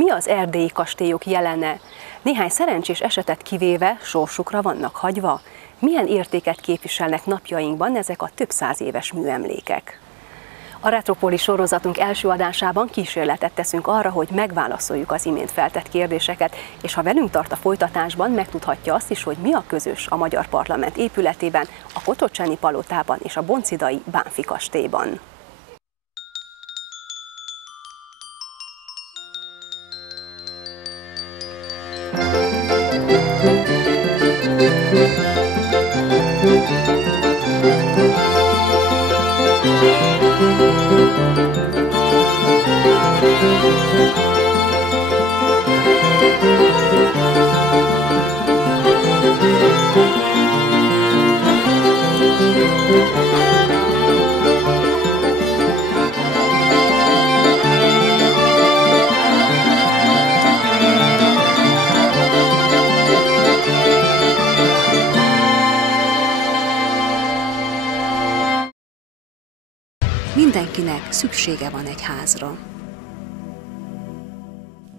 Mi az erdélyi kastélyok jelene? Néhány szerencsés esetet kivéve sorsukra vannak hagyva? Milyen értéket képviselnek napjainkban ezek a több száz éves műemlékek? A Retropoli sorozatunk első adásában kísérletet teszünk arra, hogy megválaszoljuk az imént feltett kérdéseket, és ha velünk tart a folytatásban, megtudhatja azt is, hogy mi a közös a Magyar Parlament épületében, a Kotocsáni palotában és a boncidai Bánffy kastélyban. Mindenkinek szüksége van egy házra.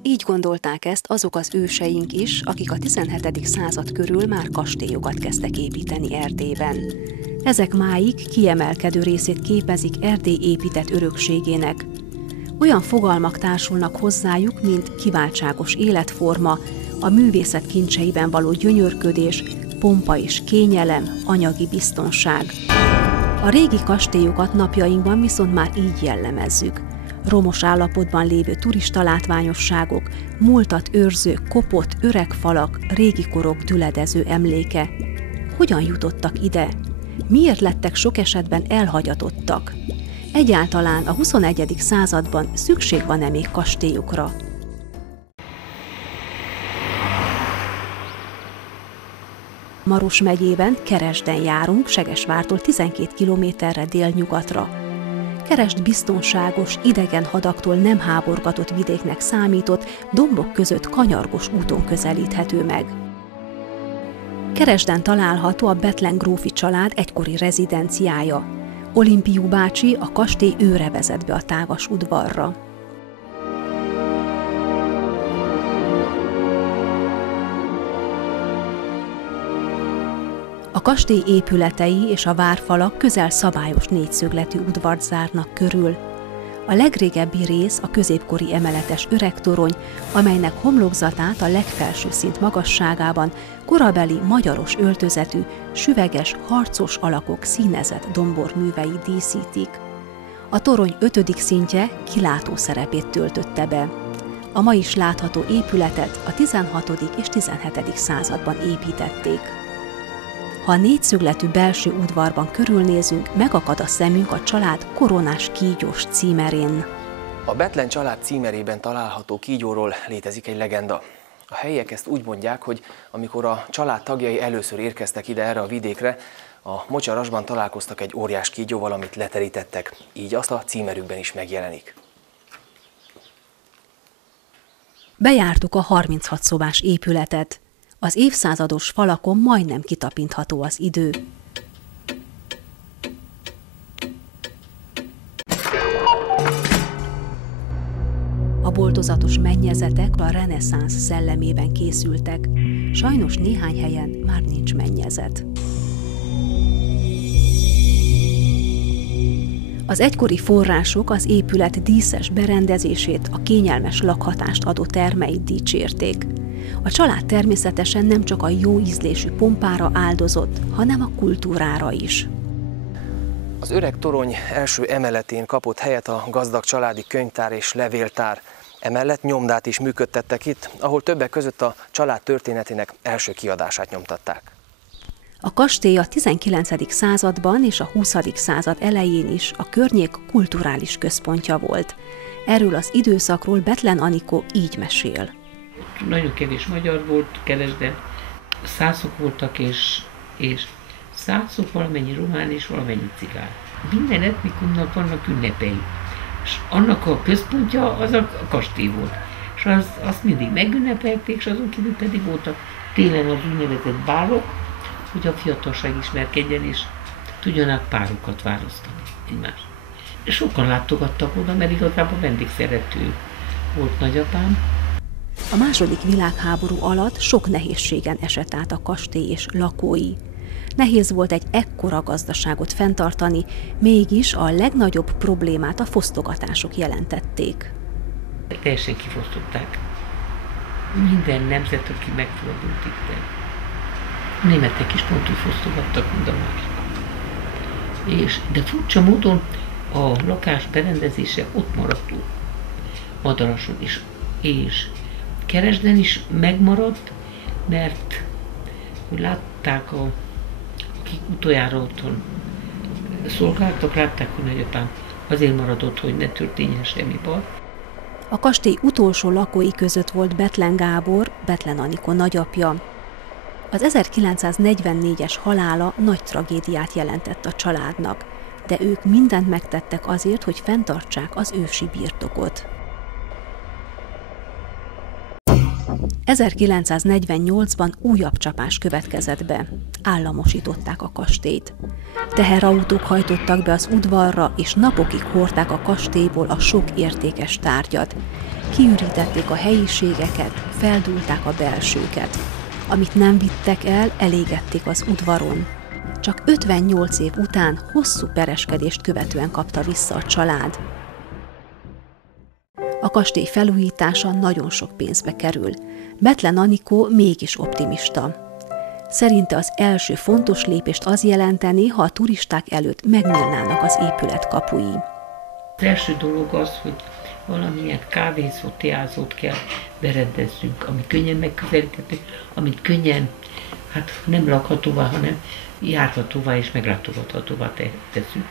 Így gondolták ezt azok az őseink is, akik a 17. század körül már kastélyokat kezdtek építeni Erdélyben. Ezek máig kiemelkedő részét képezik Erdély épített örökségének. Olyan fogalmak társulnak hozzájuk, mint kiváltságos életforma, a művészet kincseiben való gyönyörködés, pompa és kényelem, anyagi biztonság. A régi kastélyokat napjainkban viszont már így jellemezzük. Romos állapotban lévő turista látványosságok, múltat őrző, kopott, öreg falak, régi korok düledező emléke. Hogyan jutottak ide? Miért lettek sok esetben elhagyatottak? Egyáltalán a 21. században szükség van-e még kastélyokra? Maros megyében, Keresden járunk, Segesvártól 12 kilométerre délnyugatra. Keresd biztonságos, idegen hadaktól nem háborgatott vidéknek számított, dombok között kanyargos úton közelíthető meg. Keresden található a Bethlen grófi család egykori rezidenciája. Olimpiú bácsi a kastély őre vezet be a tágas udvarra. A kastély épületei és a várfalak közel szabályos négyszögletű udvart zárnak körül. A legrégebbi rész a középkori emeletes öregtorony, amelynek homlokzatát a legfelső szint magasságában korabeli magyaros öltözetű, süveges, harcos alakok színezett domborművei díszítik. A torony 5. szintje kilátó szerepét töltötte be. A ma is látható épületet a 16. és 17. században építették. Ha a négyszögletű belső udvarban körülnézünk, megakad a szemünk a család koronás kígyós címerén. A Bethlen család címerében található kígyóról létezik egy legenda. A helyiek ezt úgy mondják, hogy amikor a család tagjai először érkeztek ide erre a vidékre, a mocsarasban találkoztak egy óriás kígyóval, amit leterítettek. Így azt a címerükben is megjelenik. Bejártuk a 36 szobás épületet. Az évszázados falakon majdnem kitapintható az idő. A boltozatos mennyezetek a reneszánsz szellemében készültek. Sajnos néhány helyen már nincs mennyezet. Az egykori források az épület díszes berendezését, a kényelmes lakhatást adó termeit dicsérték. A család természetesen nem csak a jó ízlésű pompára áldozott, hanem a kultúrára is. Az öreg torony első emeletén kapott helyet a gazdag családi könyvtár és levéltár. Emellett nyomdát is működtettek itt, ahol többek között a család történetének első kiadását nyomtatták. A kastély a 19. században és a 20. század elején is a környék kulturális központja volt. Erről az időszakról Bethlen Anikó így mesél. Nagyon kevés magyar volt Keresden, szászok voltak és szászok, valamennyi román és valamennyi cigány. Minden etnikumnak vannak ünnepei, és annak a központja az a kastély volt. És azt mindig megünnepelték, és azon kívül pedig voltak télen az úgynevezett bálok, hogy a fiatalság ismerkedjen, és tudjanak párokat választani egymást. Sokan látogattak oda, mert igazából vendégszerető volt nagyapám, A II. Világháború alatt sok nehézségen esett át a kastély és lakói. Nehéz volt egy ekkora gazdaságot fenntartani, mégis a legnagyobb problémát a fosztogatások jelentették. Teljesen kifosztották. Minden nemzet, aki megfordult itt. A németek is pont úgy fosztogattak, mint a más. De furcsa módon a lakás berendezése ott maradt Madarason is. És Keresden is megmaradt, mert hogy látták, akik utoljára otthon szolgáltak, látták, hogy nagyapám azért maradott, hogy ne történjen semmi baj. A kastély utolsó lakói között volt Bethlen Gábor, Bethlen Anikó nagyapja. Az 1944-es halála nagy tragédiát jelentett a családnak, de ők mindent megtettek azért, hogy fenntartsák az ősi birtokot. 1948-ban újabb csapás következett be. Államosították a kastélyt. Teherautók hajtottak be az udvarra, és napokig hordták a kastélyból a sok értékes tárgyat. Kiürítették a helyiségeket, feldúlták a belsőket. Amit nem vittek el, elégették az udvaron. Csak 58 év után hosszú pereskedést követően kapta vissza a család. A kastély felújítása nagyon sok pénzbe kerül. Bethlen Anikó mégis optimista. Szerinte az első fontos lépést az jelenteni, ha a turisták előtt megnyílnának az épület kapui. Az első dolog az, hogy valamilyen kávézót, teázót kell berendezzünk, ami könnyen megközelíthető, amit könnyen, nem lakhatóvá, hanem járhatóvá és meglátogathatóvá tesszük.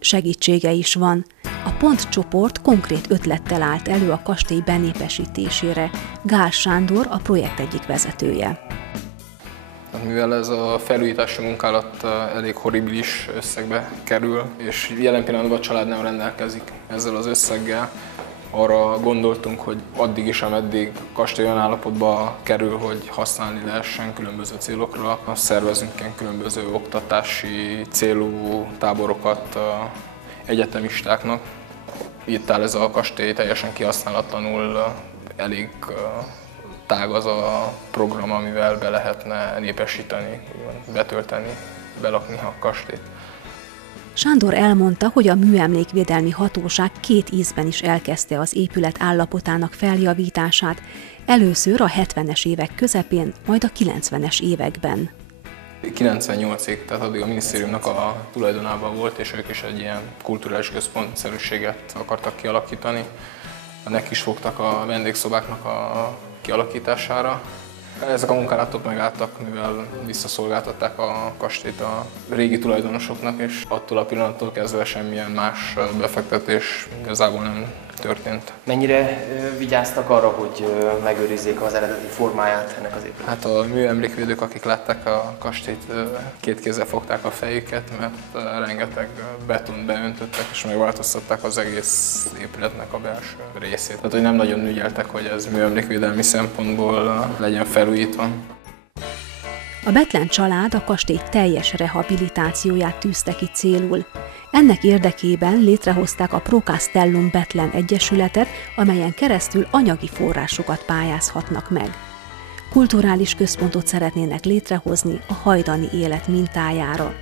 Segítsége is van. A Pont csoport konkrét ötlettel állt elő a kastély benépesítésére. Gál Sándor a projekt egyik vezetője. Mivel ez a felújítási munkálat elég horribilis összegbe kerül, és jelen pillanatban a család nem rendelkezik ezzel az összeggel, arra gondoltunk, hogy addig is, ameddig a kastély olyan állapotba kerül, hogy használni lehessen különböző célokra. Szervezünk ilyen különböző oktatási célú táborokat egyetemistáknak. Itt áll ez a kastély teljesen kihasználatlanul, elég tág az a program, amivel be lehetne népesíteni, betölteni, belakni a kastélyt. Sándor elmondta, hogy a Műemlékvédelmi Hatóság 2 ízben is elkezdte az épület állapotának feljavítását, először a 70-es évek közepén, majd a 90-es években. 98-ig, tehát addig a minisztériumnak a tulajdonában volt, és ők is egy ilyen kulturális központszerűséget akartak kialakítani. Neki is fogtak a vendégszobáknak a kialakítására. Ezek a munkálatok megálltak, mivel visszaszolgáltatták a kastélyt a régi tulajdonosoknak, és attól a pillanattól kezdve semmilyen más befektetés igazából nem történt. Mennyire vigyáztak arra, hogy megőrizzék az eredeti formáját ennek az épületnek? Hát a műemlékvédők, akik látták a kastélyt, 2 kézzel fogták a fejüket, mert rengeteg betont beöntöttek, és megváltoztatták az egész épületnek a belső részét. Tehát, hogy nem nagyon ügyeltek, hogy ez műemlékvédelmi szempontból legyen felújítva. A Bethlen család a kastély teljes rehabilitációját tűzte ki célul. Ennek érdekében létrehozták a Pro Castellum Bethlen Egyesületet, amelyen keresztül anyagi forrásokat pályázhatnak meg. Kulturális központot szeretnének létrehozni a hajdani élet mintájára.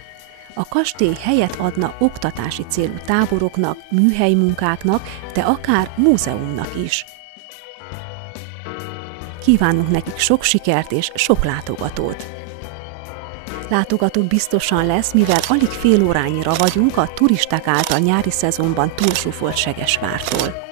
A kastély helyet adna oktatási célú táboroknak, műhelymunkáknak, de akár múzeumnak is. Kívánunk nekik sok sikert és sok látogatót! Látogató biztosan lesz, mivel alig fél órányira vagyunk a turisták által nyári szezonban túlzsúfolt Segesvártól.